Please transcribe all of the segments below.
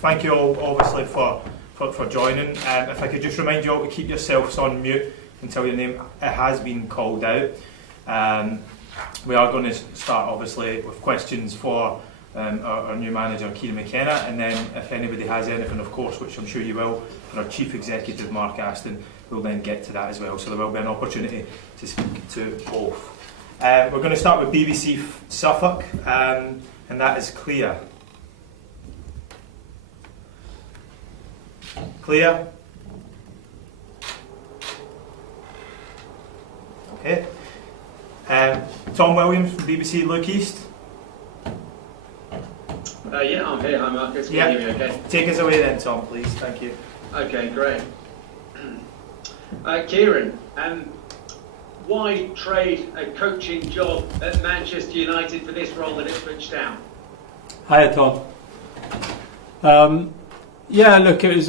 thank you all, obviously, for joining. If I could just remind you all to keep yourselves on mute until your name has been called out. We are going to start, obviously, with questions for our new manager, Kieran McKenna, and then if anybody has anything, of course, which I'm sure you will, for our Chief Executive, Mark Ashton, we'll then get to that as well. So there will be an opportunity to speak to both. We're going to start with BBC Suffolk, and that is Clear. Clear? Okay. Tom Williams from BBC Look East. Yeah, I'm here. Hi, Marcus. Can you hear me okay? Take us away then, Tom, please. Thank you. Okay, great. Kieran, why trade a coaching job at Manchester United for this role at Ipswich Town? Hi, Tom. Yeah, look, it was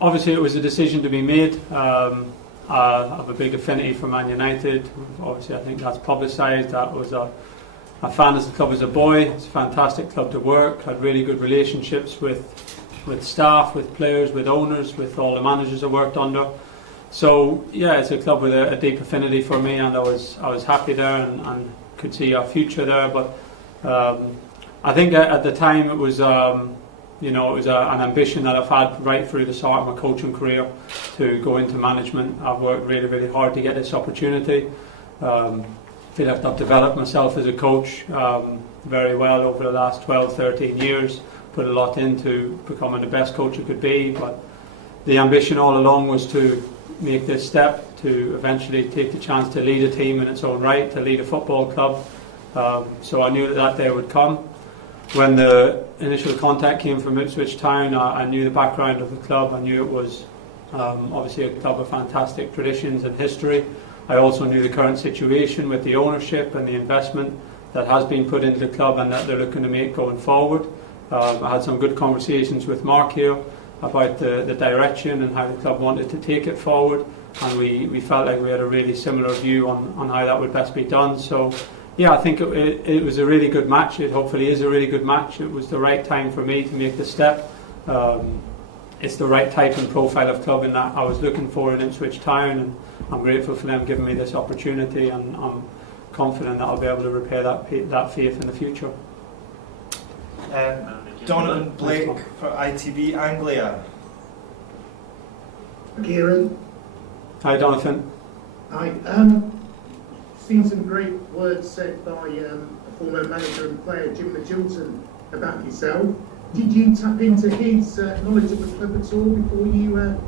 obviously it was a decision to be made. I have a big affinity for Man United. Obviously, I think that's publicised. I was a fan of the club as a boy. It's a fantastic club to work. Had really good relationships with staff, with players, with owners, with all the managers I worked under. So yeah, it's a club with a deep affinity for me, and I was happy there and could see our future there. But I think at the time it was it was an ambition that I've had right through the start of my coaching career to go into management. I've worked really, really hard to get this opportunity. I feel like I've developed myself as a coach very well over the last 12, 13 years. Put a lot into becoming the best coach I could be, but the ambition all along was to make this step, to eventually take the chance to lead a team in its own right, to lead a football club. So I knew that day would come. When the initial contact came from Ipswich Town, I knew the background of the club. I knew it was obviously a club of fantastic traditions and history. I also knew the current situation with the ownership and the investment that has been put into the club and that they're looking to make going forward. I had some good conversations with Mark here about the direction and how the club wanted to take it forward, and we felt like we had a really similar view on how that would best be done. So yeah, I think it was a really good match. It hopefully is a really good match. It was the right time for me to make the step. It's the right type and profile of club in that I was looking for in Ipswich Town, and I'm grateful for them giving me this opportunity, and I'm confident that I'll be able to repay that faith in the future. Donovan Blake for ITV Anglia. Kieran. Hi, Donovan. Hi. Seen some great words said by a former manager and player, Jim Jefferies, about yourself. Did you tap into his knowledge of the club at all before you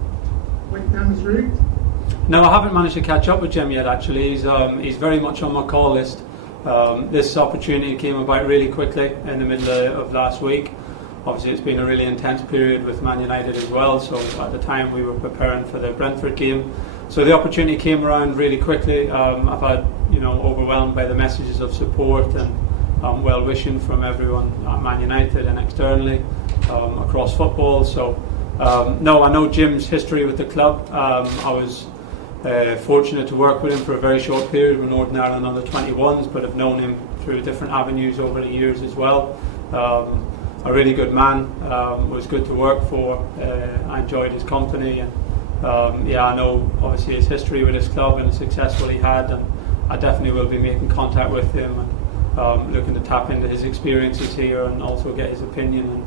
went down this route? No, I haven't managed to catch up with Jim yet, actually. He's very much on my call list. This opportunity came about really quickly in the middle of last week. Obviously, it's been a really intense period with Man United as well, so at the time we were preparing for the Brentford game. So the opportunity came around really quickly. I've had, overwhelmed by the messages of support and well-wishing from everyone at Man United and externally across football. So, no, I know Jim's history with the club. I was fortunate to work with him for a very short period with Northern Ireland under 21s, but have known him through different avenues over the years as well. A really good man, was good to work for. I enjoyed his company, and I know obviously his history with his club and the successful he had, and I definitely will be making contact with him and looking to tap into his experiences here and also get his opinion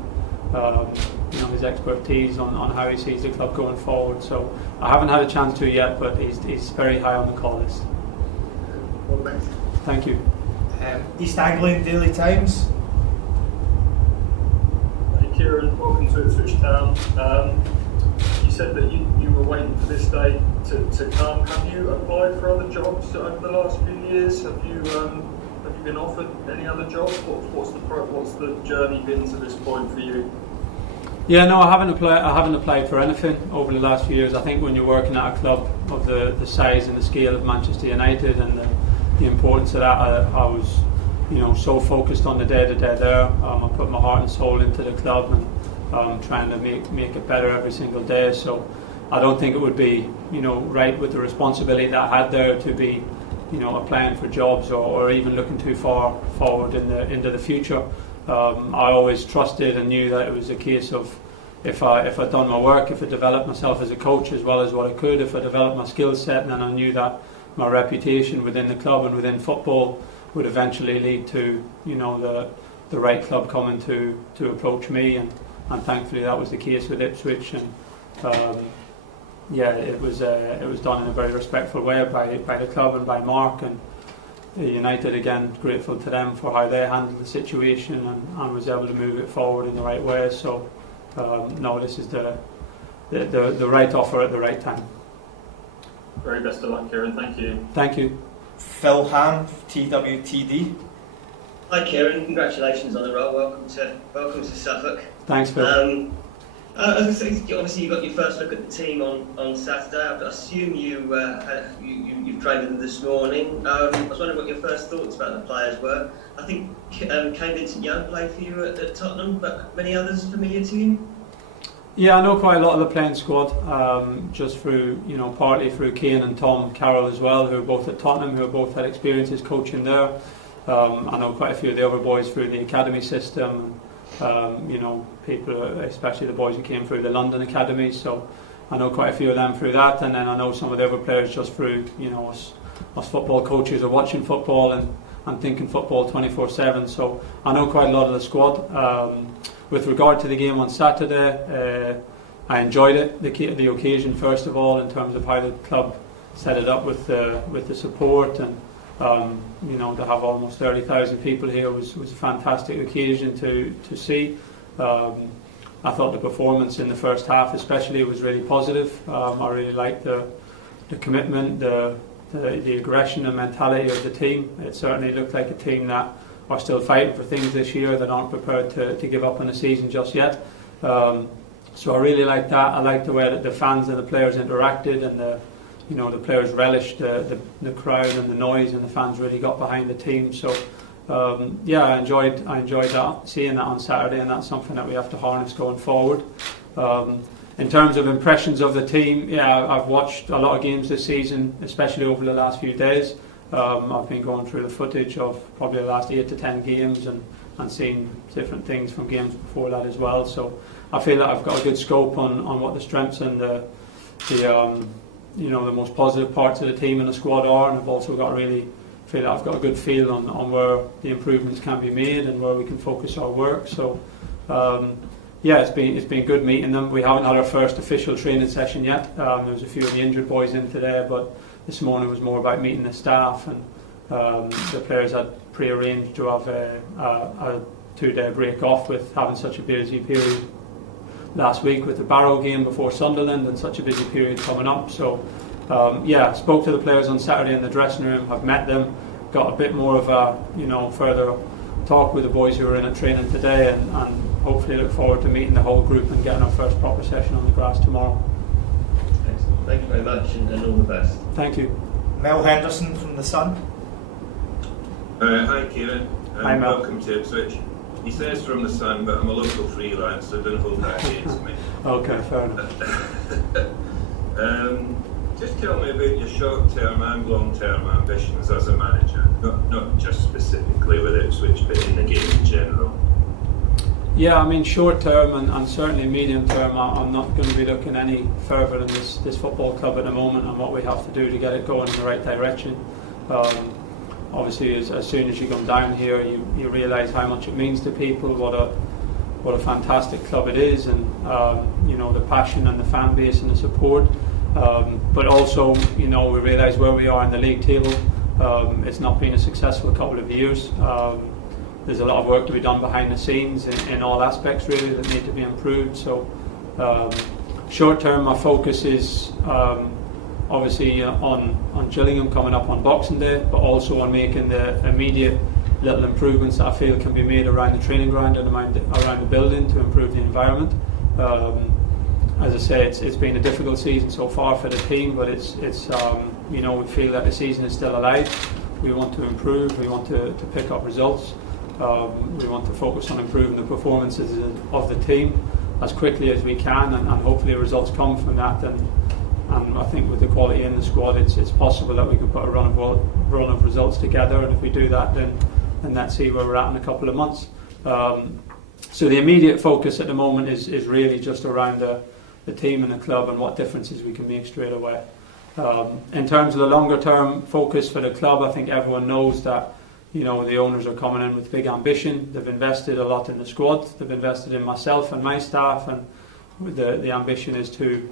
and his expertise on how he sees the club going forward. So I haven't had a chance to yet, but he's very high on the call list. All the best. Thank you. East Anglian Daily Times. Hey Kieran, welcome to Ipswich Town. You said that you were waiting for this day to come. Have you applied for other jobs over the last few years? Have you been offered any other jobs? What's the journey been to this point for you? Yeah, no, I haven't applied for anything over the last few years. I think when you're working at a club of the size and the scale of Manchester United and the importance of that, I was so focused on the day-to-day there. I put my heart and soul into the club and trying to make it better every single day. So I don't think it would be right with the responsibility that I had there to be applying for jobs or even looking too far forward into the future. I always trusted and knew that it was a case of if I'd done my work, if I developed myself as a coach as well as what I could, if I developed my skill set, then I knew that my reputation within the club and within football would eventually lead to, you know, the right club coming to approach me, and thankfully that was the case with Ipswich, and it was done in a very respectful way by the club and by Mark, and United, again, grateful to them for how they handled the situation and was able to move it forward in the right way. So no, this is the right offer at the right time. Very best of luck, Kieran. Thank you. Thank you. Phil Ham, TWTD. Hi Kieran, congratulations on the role. Welcome to Suffolk. Thanks, Phil. As I say, obviously you got your first look at the team on Saturday. I assume you've trained with them this morning. I was wondering what your first thoughts about the players were. I think Kane Vincent-Young played for you at Tottenham, but many others familiar to you? Yeah, I know quite a lot of the playing squad, just through, you know, partly through Kane and Tom Carroll as well, who are both at Tottenham, who have both had experiences coaching there. I know quite a few of the other boys through the academy system, you know, people, especially the boys who came through the London Academy, so I know quite a few of them through that, and then I know some of the other players just through, you know, us football coaches are watching football and thinking football 24/7, so I know quite a lot of the squad. With regard to the game on Saturday, I enjoyed it, the occasion first of all, in terms of how the club set it up with the support, and you know, to have almost 30,000 people here was a fantastic occasion to see. I thought the performance in the first half especially was really positive. I really liked the commitment, the aggression and mentality of the team. It certainly looked like a team that are still fighting for things this year, that aren't prepared to give up on the season just yet. So I really liked that. I liked the way that the fans and the players interacted, and the players relished the crowd and the noise, and the fans really got behind the team. So I enjoyed that, seeing that on Saturday, and that's something that we have to harness going forward. In terms of impressions of the team, I've watched a lot of games this season, especially over the last few days. I've been going through the footage of probably the last 8 to 10 games and seen different things from games before that as well. So I feel that I've got a good scope on what the strengths and the most positive parts of the team and the squad are, and I've also got feel that I've got a good feel on where the improvements can be made and where we can focus our work. So it's been good meeting them. We haven't had our first official training session yet. There was a few of the injured boys in today, but this morning was more about meeting the staff, and the players had pre-arranged to have a 2-day break off, with having such a busy period last week with the Barrow game before Sunderland and such a busy period coming up. So spoke to the players on Saturday in the dressing room, have met them, got a bit more of a further talk with the boys who were in at training today, and hopefully look forward to meeting the whole group and getting our first proper session on the grass tomorrow. Excellent. Thank you very much, and all the best. Thank you. Mel Henderson from The Sun. Hi Kieran, Hi, Mel. Welcome to Ipswich. He says from The Sun, but I'm a local freelance, so don't hold that against me. Okay, fair enough. Just tell me about your short-term and long-term ambitions as a manager, not just specifically with Ipswich, but in the game in general. Yeah, I mean, short term and certainly medium term, I'm not going to be looking any further than this football club at the moment, and what we have to do to get it going in the right direction. Obviously, as soon as you come down here, you realise how much it means to people, what a fantastic club it is, and the passion and the fan base and the support. But also, we realise where we are in the league table. It's not been a successful couple of years. There's a lot of work to be done behind the scenes in all aspects, really, that need to be improved. So short term, my focus is obviously on Gillingham coming up on Boxing Day, but also on making the immediate little improvements that I feel can be made around the training ground and around the building to improve the environment. As I say, it's been a difficult season so far for the team, but it's we feel that the season is still alive. We want to improve. We want to pick up results. We want to focus on improving the performances of the team as quickly as we can, and hopefully results come from that. And I think with the quality in the squad, it's possible that we can put a run of results together. And if we do that, then let's see where we're at in a couple of months. So the immediate focus at the moment is really just around the team and the club and what differences we can make straight away. In terms of the longer term focus for the club, I think everyone knows that the owners are coming in with big ambition. They've invested a lot in the squad. They've invested in myself and my staff, and the ambition is to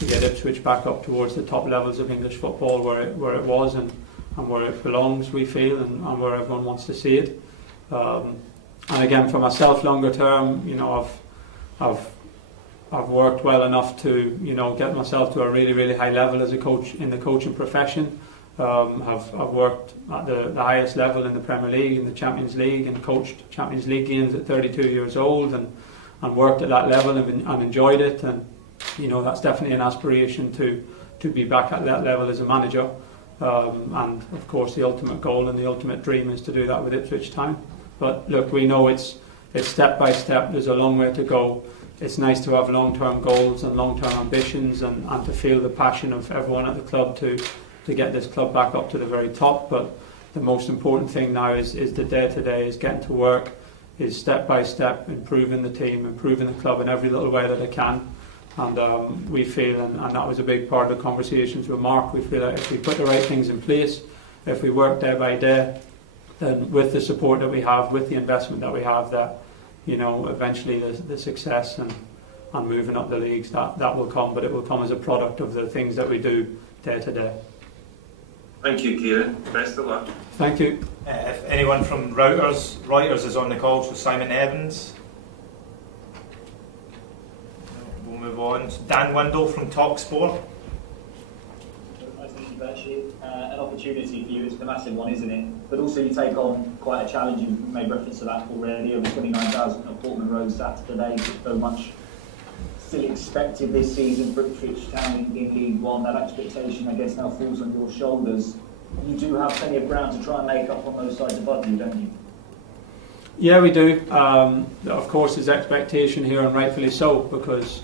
get Ipswich back up towards the top levels of English football where it was and where it belongs, we feel, and where everyone wants to see it. And again, for myself, longer term, I've worked well enough to get myself to a really, really high level as a coach in the coaching profession. I've worked at the highest level in the Premier League, in the Champions League, and coached Champions League games at 32 years old, and worked at that level and enjoyed it. And that's definitely an aspiration to be back at that level as a manager. And of course, the ultimate goal and the ultimate dream is to do that with Ipswich Town. But look, we know it's step by step. There's a long way to go. It's nice to have long-term goals and long-term ambitions, and to feel the passion of everyone at the club to get this club back up to the very top. But the most important thing now is the day-to-day, is getting to work, is step by step improving the team, improving the club in every little way that I can. And we feel, and that was a big part of the conversations with Mark, we feel that if we put the right things in place, if we work day by day, then with the support that we have, with the investment that we have, that eventually the success and moving up the leagues, that will come, but it will come as a product of the things that we do day to day. Thank you, Kieran. Best of luck. Thank you. If anyone from Reuters is on the call, so Simon Evans. We'll move on. Dan Windle from TalkSport. I think you've actually an opportunity for you. It's a massive one, isn't it? But also you take on quite a challenge. You've made reference to that already. Over 29,000 at Portman Road Saturday. So much still expected this season for Ipswich Town in League One. That expectation, I guess, now falls on your shoulders. You do have plenty of ground to try and make up on those sides above you, don't you? Yeah, we do. Of course, there's expectation here, and rightfully so, because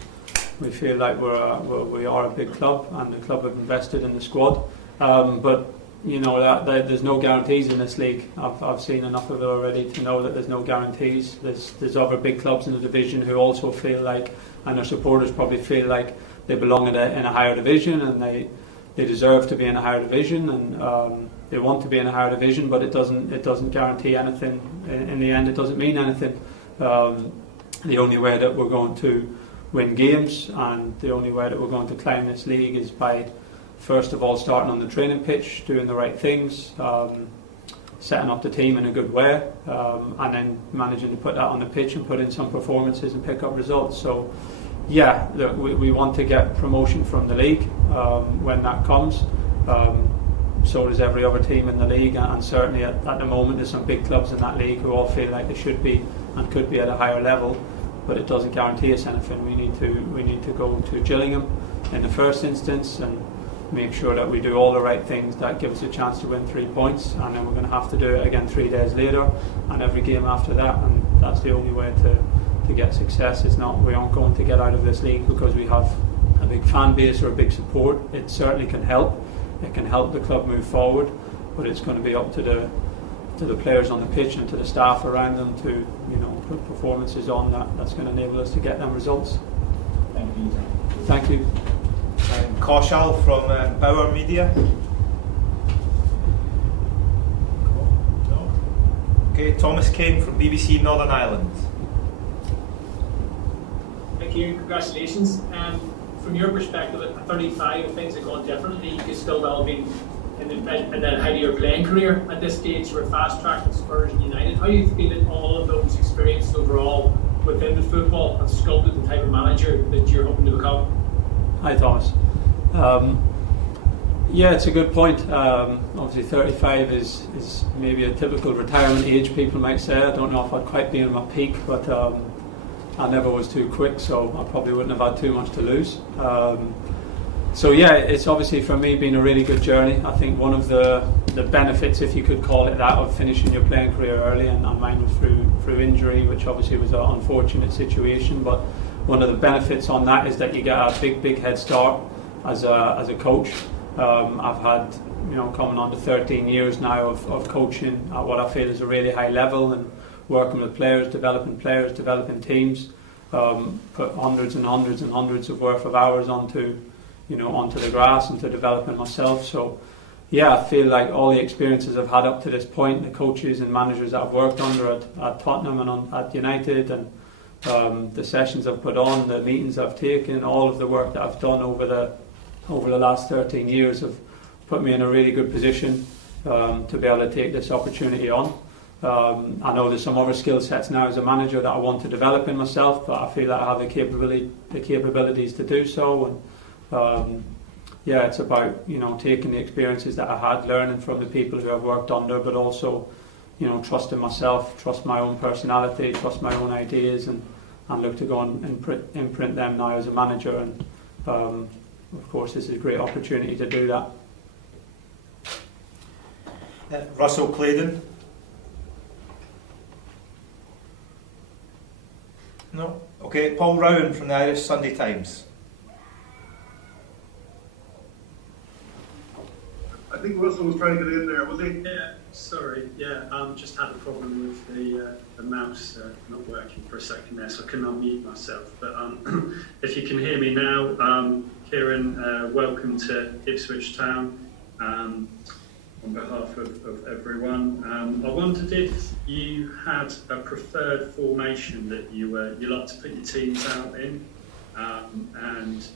we feel like we are a big club, and the club have invested in the squad. But there's no guarantees in this league. I've seen enough of it already to know that there's no guarantees. There's other big clubs in the division who also feel like, and their supporters probably feel like, they belong in a higher division, and they deserve to be in a higher division, and they want to be in a higher division, but it doesn't guarantee anything. In the end, it doesn't mean anything. The only way that we're going to win games, and the only way that we're going to climb this league, is by first of all starting on the training pitch, doing the right things, setting up the team in a good way, and then managing to put that on the pitch and put in some performances and pick up results. So yeah, look, we want to get promotion from the league when that comes. So does every other team in the league, and certainly at the moment there's some big clubs in that league who all feel like they should be and could be at a higher level, but it doesn't guarantee us anything. We need to go to Gillingham in the first instance and make sure that we do all the right things that give us a chance to win 3 points, and then we're going to have to do it again 3 days later and every game after that, and that's the only way to get success. We aren't going to get out of this league because we have a big fan base or a big support. It certainly can help. It can help the club move forward, but it's going to be up to the players on the pitch and to the staff around them to put performances on that's going to enable us to get them results. Thank you. Thank you. Kaushal from Bauer Media. Okay, Thomas Kane from BBC Northern Ireland. Thank you, congratulations. From your perspective, at 35, if things had gone differently, you could still well have been in the height of your playing career. At this stage, you were fast-tracked with Spurs and United. How do you feel that all of those experiences overall within the football have sculpted the type of manager that you're hoping to become? Hi, Thomas. Yeah, it's a good point. Obviously 35 is maybe a typical retirement age, people might say. I don't know if I'd quite be in my peak, but I never was too quick, so I probably wouldn't have had too much to lose. So yeah, it's obviously for me been a really good journey. I think one of the benefits, if you could call it that, of finishing your playing career early, and mine was through injury, which obviously was an unfortunate situation, but one of the benefits on that is that you get a big head start as a coach. I've had coming on to 13 years now of coaching at what I feel is a really high level, and working with players, developing teams, put hundreds and hundreds and hundreds of worth of hours onto the grass and to developing myself. So yeah, I feel like all the experiences I've had up to this point, the coaches and managers that I've worked under at Tottenham and at United, and the sessions I've put on, the meetings I've taken, all of the work that I've done over the last 13 years have put me in a really good position to be able to take this opportunity on. I know there's some other skill sets now as a manager that I want to develop in myself, but I feel that I have the capabilities to do so. And yeah, it's about taking the experiences that I had, learning from the people who I've worked under, but also trusting myself, trust my own personality, trust my own ideas, and look to go and imprint them now as a manager. And of course, this is a great opportunity to do that. Russell Claydon. No? Okay, Paul Rowan from the Irish Sunday Times. I think Russell was trying to get in there, was he? Yeah, sorry. Yeah, just had a problem with the mouse not working for a second there, so I couldn't unmute myself. But if you can hear me now, Kieran, welcome to Ipswich Town. On behalf of everyone, I wondered if you had a preferred formation that you like to put your teams out in, and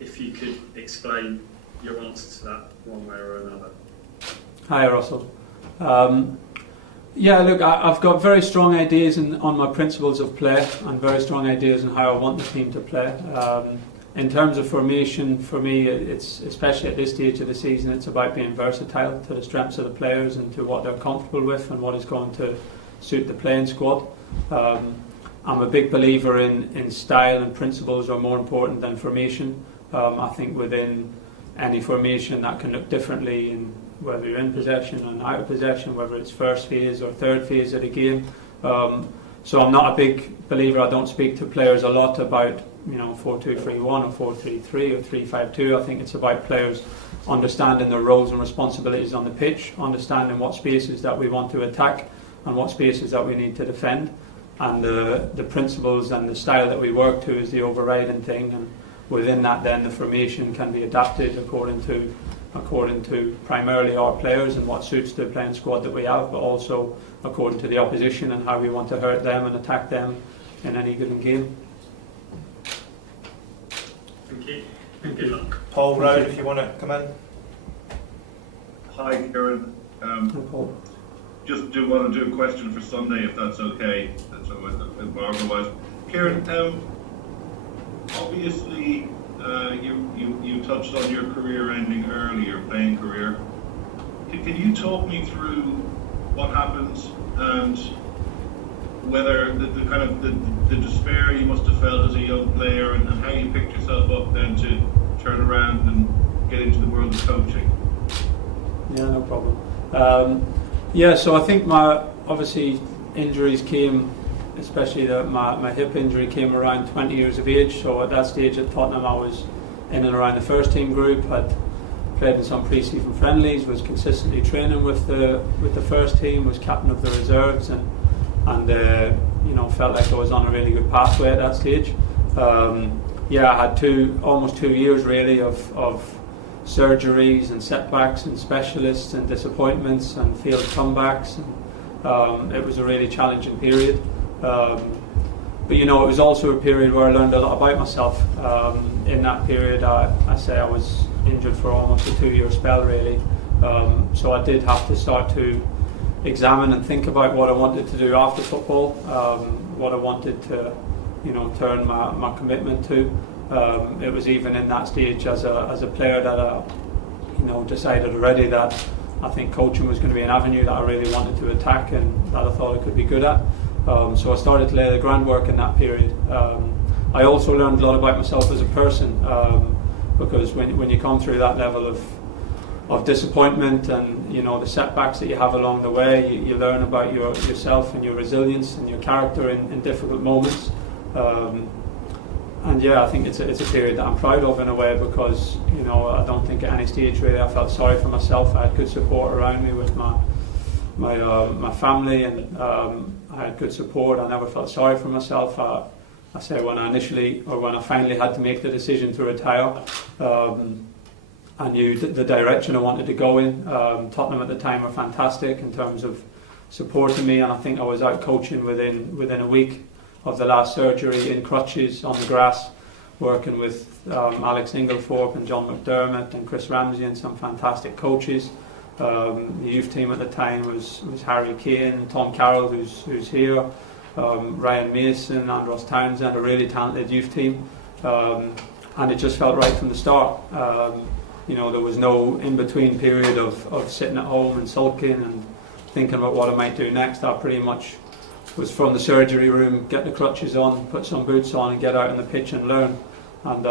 if you could explain your answer to that one way or another. Hi, Russell. Yeah, look, I've got very strong ideas on my principles of play, and very strong ideas on how I want the team to play. In terms of formation, for me, it's especially at this stage of the season, it's about being versatile to the strengths of the players and to what they're comfortable with and what is going to suit the playing squad. I'm a big believer in style, and principles are more important than formation. I think within any formation that can look differently, in whether you're in possession and out of possession, whether it's first phase or third phase of the game. So I'm not a big believer. I don't speak to players a lot about 4-2-3-1 or 4-3-3 or 3-5-2. I think it's about players understanding their roles and responsibilities on the pitch, understanding what spaces that we want to attack and what spaces that we need to defend, and the principles and the style that we work to is the overriding thing. And within that, then the formation can be adapted according to primarily our players and what suits the playing squad that we have, but also according to the opposition and how we want to hurt them and attack them in any given game. Thank you, and good luck. Paul Rowan, if you want to come in. Hi, Kieran. Paul. Just want to do a question for Sunday, if that's okay. That's otherwise. Kieran, obviously, you touched on your career ending early, your playing career. Can you talk me through what happened and whether the kind of the despair you must have felt as a young player, and how you picked yourself up then to turn around and get into the world of coaching? Yeah, no problem. So I think my injuries came, especially my hip injury came around 20 years of age. So at that stage at Tottenham, I was in and around the first team group. I'd played in some pre-season friendlies, was consistently training with the first team, was captain of the reserves, and felt like I was on a really good pathway at that stage. I had almost 2 years really of surgeries and setbacks and specialists and disappointments and failed comebacks, and it was a really challenging period. But it was also a period where I learned a lot about myself. In that period, I was injured for almost a 2-year spell really. So I did have to start to examine and think about what I wanted to do after football, what I wanted to turn my commitment to. It was even in that stage as a player that I decided already that I think coaching was going to be an avenue that I really wanted to attack and that I thought I could be good at. So I started to lay the groundwork in that period. I also learned a lot about myself as a person, because when you come through that level of disappointment and the setbacks that you have along the way, you learn about yourself and your resilience and your character in difficult moments. I think it's a period that I'm proud of in a way, because I don't think at any stage really I felt sorry for myself. I had good support around me with my family, and I had good support. I never felt sorry for myself. I say when I finally had to make the decision to retire, I knew the direction I wanted to go in. Tottenham at the time were fantastic in terms of supporting me, and I think I was out coaching within a week of the last surgery in crutches on the grass, working with Alex Inglethorpe and John McDermott and Chris Ramsey and some fantastic coaches. The youth team at the time was Harry Kane, Tom Carroll, who's here, Ryan Mason, Andros Townsend, a really talented youth team, and it just felt right from the start. There was no in-between period of sitting at home and sulking and thinking about what I might do next. I pretty much was from the surgery room, get the crutches on, put some boots on and get out on the pitch and learn. And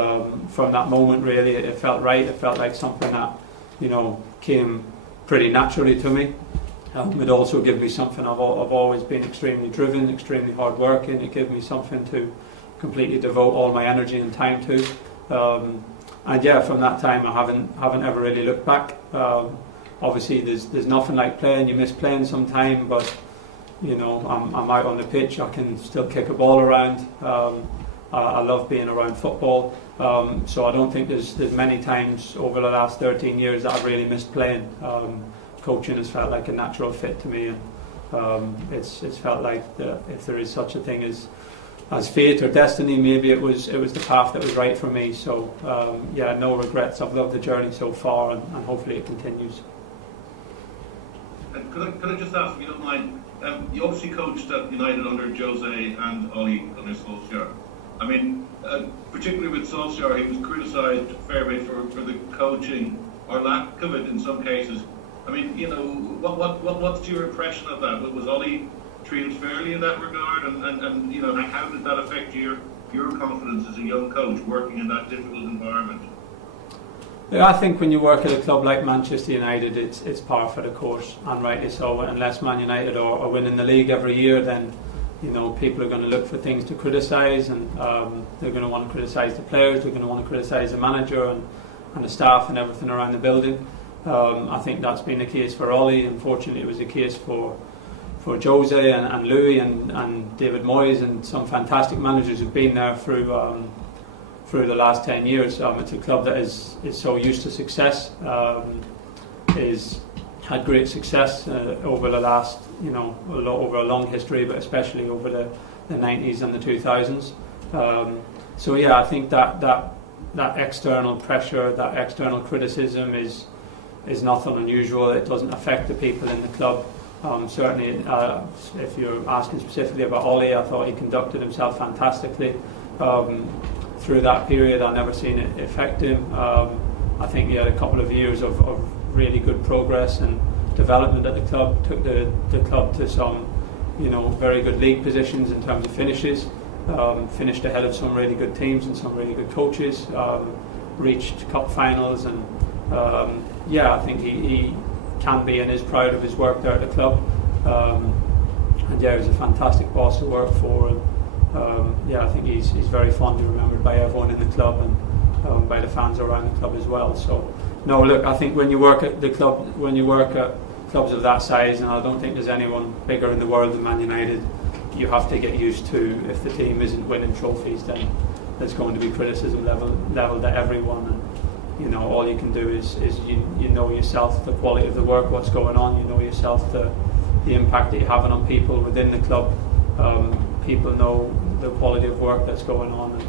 from that moment really it felt right. It felt like something that came pretty naturally to me. It also gave me something I've always been extremely driven, extremely hard working. It gave me something to completely devote all my energy and time to. And yeah, from that time I haven't ever really looked back. Obviously there's nothing like playing. You miss playing sometime, but I'm out on the pitch. I can still kick a ball around. I love being around football. So I don't think there's many times over the last 13 years that I've really missed playing. Coaching has felt like a natural fit to me, and it's felt like if there is such a thing as fate or destiny, maybe it was the path that was right for me. So yeah, no regrets. I've loved the journey so far, and hopefully it continues. Could I just ask, if you don't mind, you obviously coached at United under Jose and Ollie under Solskjaer. I mean, particularly with Solskjaer, he was criticised a fair bit for the coaching or lack of it in some cases. I mean, what's your impression of that? Was Ollie treated fairly in that regard, and how did that affect your confidence as a young coach working in that difficult environment? Yeah, I think when you work at a club like Manchester United, it's par for the course, and rightly so. Unless Man United are winning the league every year, then people are going to look for things to criticise, and they're going to want to criticise the players, they're going to want to criticise the manager and the staff and everything around the building. I think that's been the case for Ollie. Unfortunately, it was the case for Jose and Louis and David Moyes and some fantastic managers who've been there through the last 10 years. It's a club that is so used to success, had great success over the last, over a long history, but especially over the 90s and the 2000s. So yeah, I think that external pressure, that external criticism is nothing unusual. It doesn't affect the people in the club. Certainly, if you're asking specifically about Ollie, I thought he conducted himself fantastically through that period. I've never seen it affect him. I think he had a couple of years of really good progress and development at the club. Took the club to some, very good league positions in terms of finishes. Finished ahead of some really good teams and some really good coaches. Reached cup finals, and I think he can be and is proud of his work there at the club. And yeah, he was a fantastic boss to work for. And I think he's very fondly remembered by everyone in the club and by the fans around the club as well. So no, look, I think when you work at the club, when you work at clubs of that size, and I don't think there's anyone bigger in the world than Man United, you have to get used to, if the team isn't winning trophies, then there's going to be criticism leveled at everyone. And all you can do is you know yourself, the quality of the work, what's going on. You know yourself, the impact that you're having on people within the club. People know the quality of work that's going on.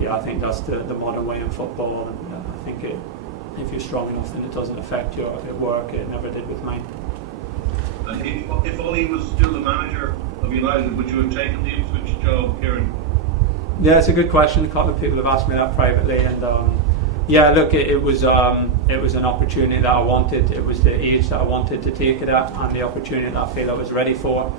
And I think that's the modern way in football. And I think if you're strong enough, then it doesn't affect you at work. It never did with mine. If Ollie was still the manager of United, would you have taken the Ipswich job, Kieran? Yeah, it's a good question. A couple of people have asked me that privately, and look, it was an opportunity that I wanted. It was the age that I wanted to take it at, and the opportunity that I feel I was ready for.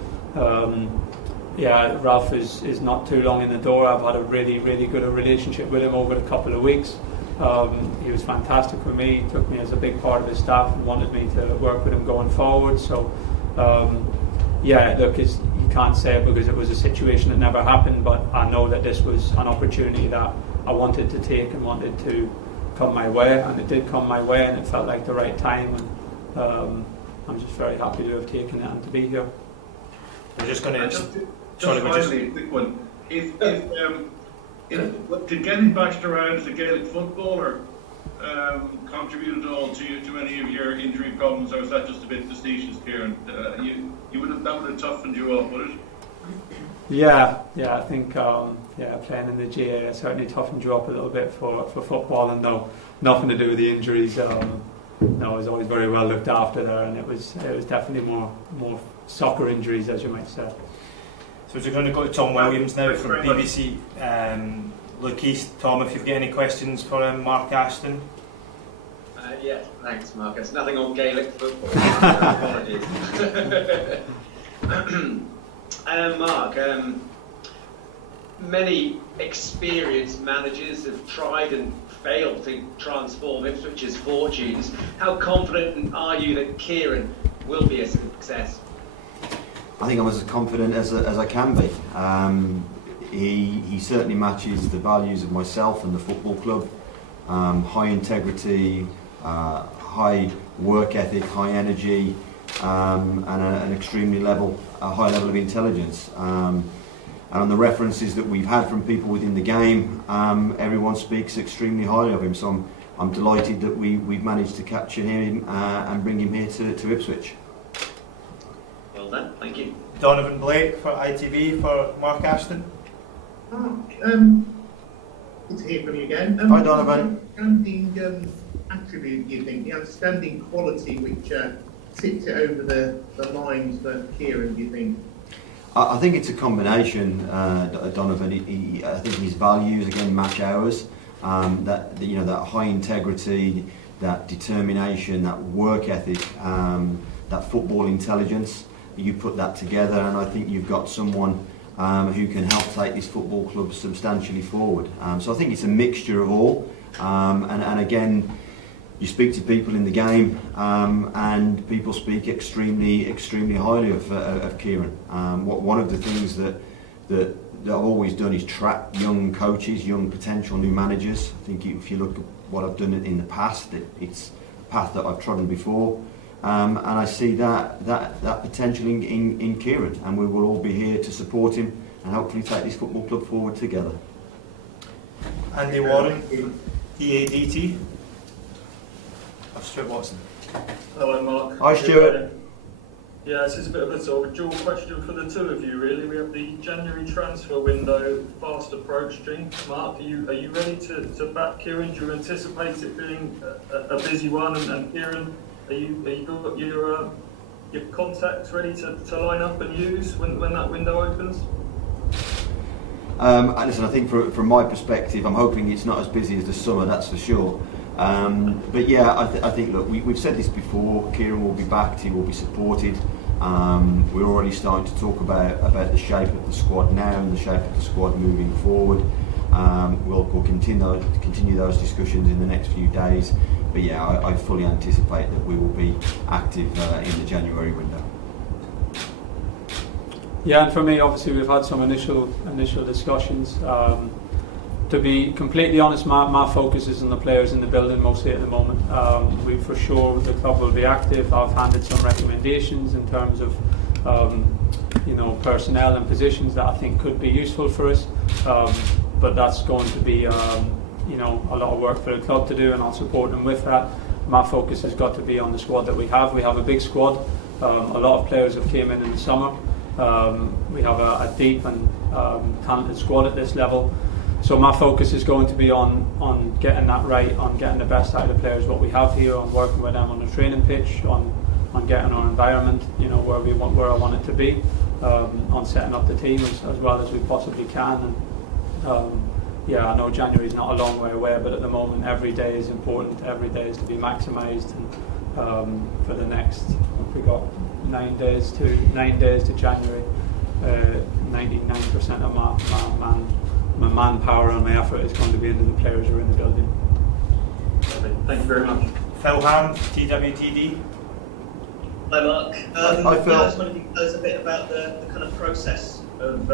Ralph is not too long in the door. I've had a really, really good relationship with him over a couple of weeks. He was fantastic with me. He took me as a big part of his staff and wanted me to work with him going forward. So, look, you can't say it because it was a situation that never happened, but I know that this was an opportunity that I wanted to take and wanted to come my way, and it did come my way, and it felt like the right time, and I'm just very happy to have taken it and to be here. We're just going to. Just finally, a quick one. If did getting bashed around as a Gaelic footballer contribute at all to any of your injury problems, or was that just a bit facetious, Kieran? That would have toughened you up, would it? Yeah, I think playing in the GA certainly toughened you up a little bit for football, and no, nothing to do with the injuries. No, I was always very well looked after there, and it was definitely more soccer injuries, as you might say. So we're going to go to Tom Williams now from BBC Look East. Tom, if you've got any questions for Mark Ashton. Yeah, thanks, Marcus. Nothing on Gaelic football. Apologies. Mark, many experienced managers have tried and failed to transform Ipswich's fortunes. How confident are you that Kieran will be a success? I think I'm as confident as I can be. He certainly matches the values of myself and the football club. High integrity, high work ethic, high energy, and an extremely high level of intelligence. And on the references that we've had from people within the game, everyone speaks extremely highly of him. So I'm delighted that we've managed to capture him and bring him here to Ipswich. Well done, thank you. Donovan Blake for ITV for Mark Ashton. Mark, good to hear from you again. Hi, Donovan. The outstanding attribute, do you think, the outstanding quality which tipped it over the lines for Kieran, do you think? I think it's a combination, Donovan. I think his values again match ours. That high integrity, that determination, that work ethic, that football intelligence. You put that together, and I think you've got someone who can help take this football club substantially forward. So I think it's a mixture of all. And again, you speak to people in the game, and people speak extremely highly of Kieran. One of the things that I've always done is track young coaches, young potential new managers. I think if you look at what I've done in the past, it's a path that I've trodden before, and I see that potential in Kieran, and we will all be here to support him and hopefully take this football club forward together. Andy Warren, EADT. Stuart Watson. Hello, Mark. Hi, Stuart. Yeah, this is a bit of a sort of a dual question for the two of you, really. We have the January transfer window fast approaching. Mark, are you ready to back Kieran? Do you anticipate it being a busy one? And Kieran, are you got your contacts ready to line up and use when that window opens? Listen, I think from my perspective, I'm hoping it's not as busy as the summer, that's for sure. But yeah, I think, look, we've said this before, Kieran will be backed, he will be supported. We're already starting to talk about the shape of the squad now and the shape of the squad moving forward. We'll continue those discussions in the next few days. But yeah, I fully anticipate that we will be active in the January window. Yeah, and for me, obviously, we've had some initial discussions. To be completely honest, my focus is on the players in the building mostly at the moment. For sure, the club will be active. I've handed some recommendations in terms of personnel and positions that I think could be useful for us. But that's going to be a lot of work for the club to do, and I'll support them with that. My focus has got to be on the squad that we have. We have a big squad. A lot of players have came in the summer. We have a deep and talented squad at this level. So my focus is going to be on getting that right, on getting the best out of the players what we have here, on working with them on the training pitch, on getting our environment, where I want it to be, on setting up the team as well as we possibly can. And I know January's not a long way away, but at the moment every day is important. Every day is to be maximised. And for the next, we got 9 days to January. 99% of my manpower and my effort is going to be into the players who are in the building. Thank you very much. Phil Ham, TWTD. Hi, Mark. Hi, Phil. I just wondered if you could tell us a bit about the kind of process of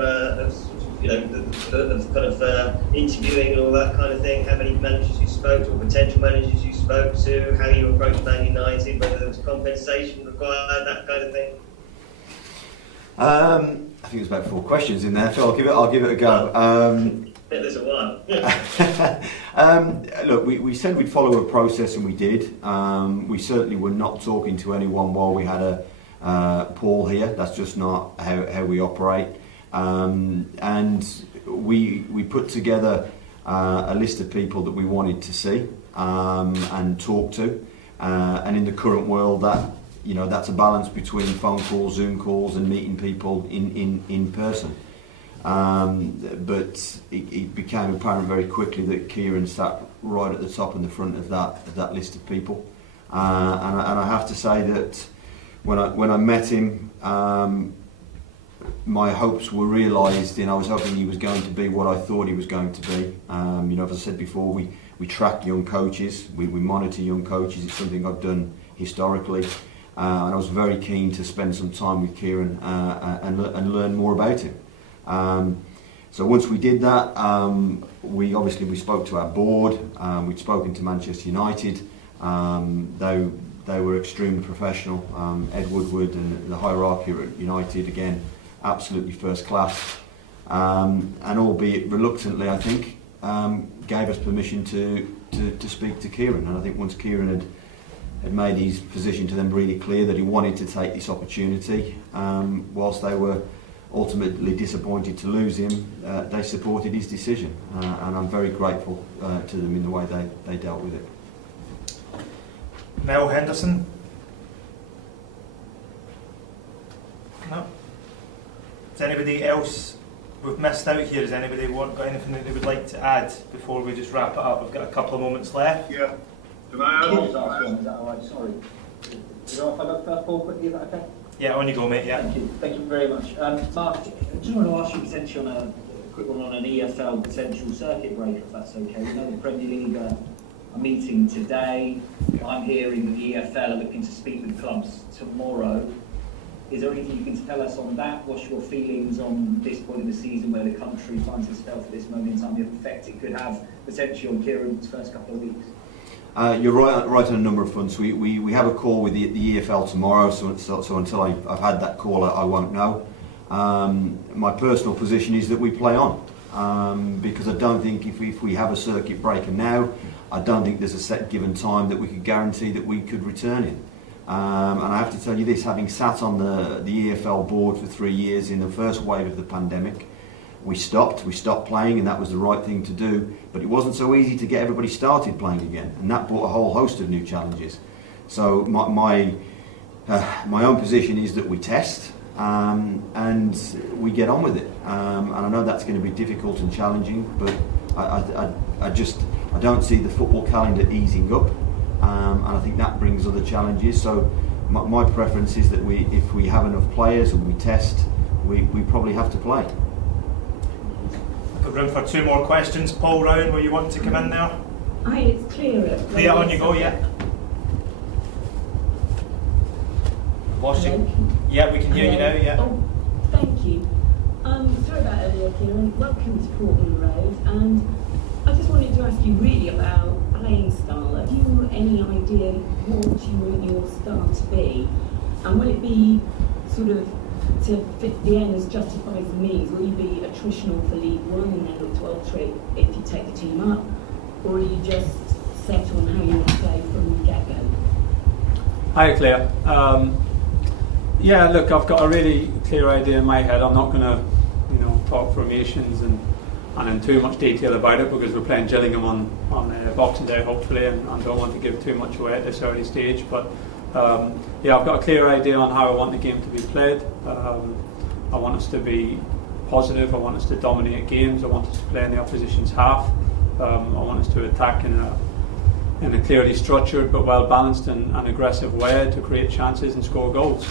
interviewing and all that kind of thing. How many managers you spoke to, or potential managers you spoke to, how you approached Man United, whether there was compensation required, that kind of thing. I think there's about 4 questions in there, so I'll give it a go. There's a while. Look, we said we'd follow a process, and we did. We certainly were not talking to anyone while we had a Paul here. That's just not how we operate. And we put together a list of people that we wanted to see and talk to. And in the current world, that's a balance between phone calls, Zoom calls, and meeting people in person. But it became apparent very quickly that Kieran sat right at the top and the front of that list of people. And I have to say that when I met him, my hopes were realised, and I was hoping he was going to be what I thought he was going to be. As I said before, we track young coaches, we monitor young coaches. It's something I've done historically, and I was very keen to spend some time with Kieran and learn more about him. So once we did that, we spoke to our board. We'd spoken to Manchester United. They were extremely professional. Ed Woodward and the hierarchy at United, again, absolutely first class. And albeit reluctantly, I think, gave us permission to speak to Kieran. And I think once Kieran had made his position to them really clear that he wanted to take this opportunity, whilst they were ultimately disappointed to lose him, they supported his decision, and I'm very grateful to them in the way they dealt with it. Mel Henderson? No? Is anybody else we've missed out here? Has anybody got anything that they would like to add before we just wrap it up? We've got a couple of moments left. Yeah. Can I add? Is that all right? Sorry. Is it all right if I go first, Paul, quickly? Is that okay? Yeah, on you go, mate. Yeah. Thank you very much. Mark, I just want to ask you potentially on a quick one on an EFL potential circuit breaker, if that's okay. We know the Premier League are meeting today. I'm hearing that the EFL are looking to speak with clubs tomorrow. Is there anything you can tell us on that? What's your feelings on this point in the season where the country finds itself at this moment in time, the effect it could have potentially on Kieran's first couple of weeks? You're right on a number of fronts. We have a call with the EFL tomorrow, so until I've had that call, I won't know. My personal position is that we play on, because I don't think if we have a circuit breaker now, I don't think there's a set given time that we could guarantee that we could return in. And I have to tell you this, having sat on the EFL board for 3 years in the first wave of the pandemic, we stopped playing, and that was the right thing to do, but it wasn't so easy to get everybody started playing again, and that brought a whole host of new challenges. So my own position is that we test, and we get on with it, and I know that's going to be difficult and challenging, but I don't see the football calendar easing up, and I think that brings other challenges. So my preference is that if we have enough players and we test, we probably have to play. Got room for 2 more questions. Paul Rowan, will you want to come in there? Hi, it's Clear. Clear, on you go, yeah. Washing. Yeah, we can hear you now, yeah. Oh, thank you. Sorry about earlier, Kieran. Welcome to Portman Road, and I just wanted to ask you really about playing style. Have you any idea what you want your style to be? And will it be sort of to fit the ends justifies the means? Will you be attritional for League One and then look to alter it if you take the team up? Or are you just set on how you want to play from the get-go? Hi, Claire. Yeah, look, I've got a really clear idea in my head. I'm not going to, talk formations and in too much detail about it, because we're playing Gillingham on Boxing Day, hopefully, and I don't want to give too much away at this early stage. But I've got a clear idea on how I want the game to be played. I want us to be positive. I want us to dominate games. I want us to play in the opposition's half. I want us to attack in a clearly structured but well balanced and aggressive way to create chances and score goals.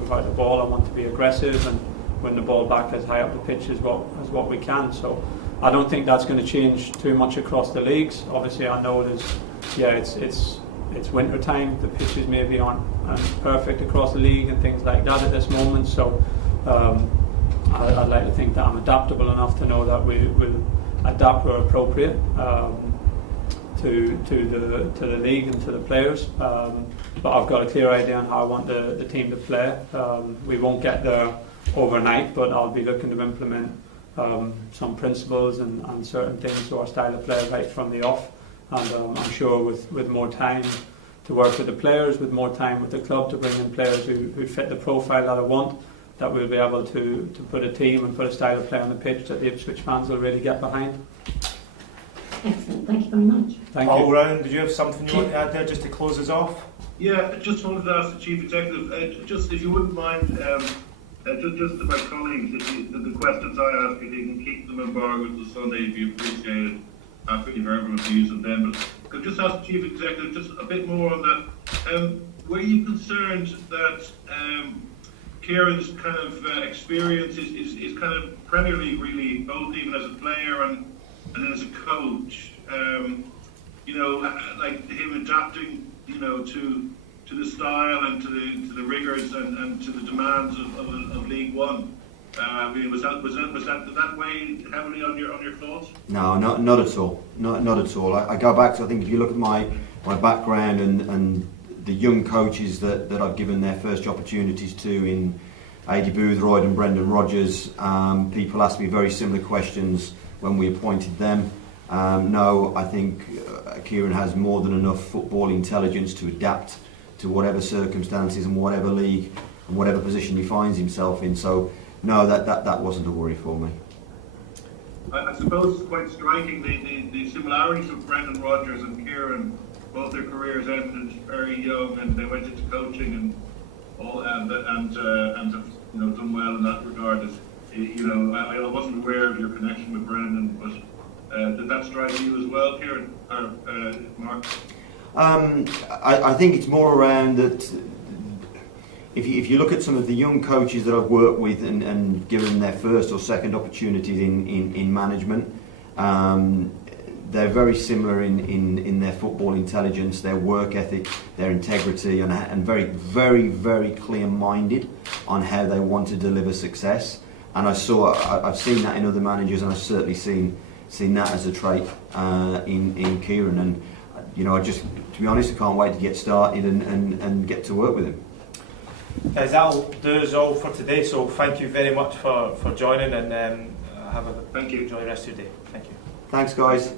Without the ball, I want to be aggressive and win the ball back as high up the pitch as what we can. So I don't think that's going to change too much across the leagues. Obviously, I know it's winter time. The pitches maybe aren't perfect across the league and things like that at this moment. So I'd like to think that I'm adaptable enough to know that we will adapt where appropriate. to the league and to the players. But I've got a clear idea on how I want the team to play. We won't get there overnight, but I'll be looking to implement some principles and certain things to our style of play right from the off. And I'm sure with more time to work with the players, with more time with the club to bring in players who fit the profile that I want, that we'll be able to put a team and put a style of play on the pitch that the Ipswich fans will really get behind. Excellent, thank you very mumuch. Thank All you. round, did you have something you want to add there just to close us off? Yeah, I just wanted to ask the Chief Executive, just if you wouldn't mind, just to my colleagues, the questions I ask, if you can keep them embargoed until Sunday, it'd be appreciated after you've heard my views on them. But could just ask the Chief Executive just a bit more on that. Were you concerned that Kieran's kind of experience is kind of Premier League really, both even as a player and then as a coach, you know, like him adapting, you know, to the style and to the rigours and to the demands of League One? I mean, was that weigh heavily on your thoughts? No, not at all. Not at all. I go back to, I think if you look at my background and the young coaches that I've given their first opportunities to in Adi Boothroyd and Brendan Rodgers, people asked me very similar questions when we appointed them. No, I think Kieran has more than enough football intelligence to adapt to whatever circumstances and whatever league and whatever position he finds himself in. So no, that wasn't a worry for me. I suppose it's quite striking the similarities of Brendan Rodgers and Kieran. Both their careers ended very young, and they went into coaching and all, and have, you know, done well in that regard. You know, I wasn't aware of your connection with Brendan, but did that strike you as well, Kieran or Mark? I think it's more around that. If you look at some of the young coaches that I've worked with and given their first or second opportunities in management, they're very similar in their football intelligence, their work ethic, their integrity, and very, very, very clear-minded on how they want to deliver success. And I've seen that in other managers, and I've certainly seen that as a trait in Kieran. And you know, to be honest, I can't wait to get started and get to work with him. That'll do us all for today, so thank you very much for joining, and have a thank you. Enjoy the rest of your day. Thank you. Thanks, guys.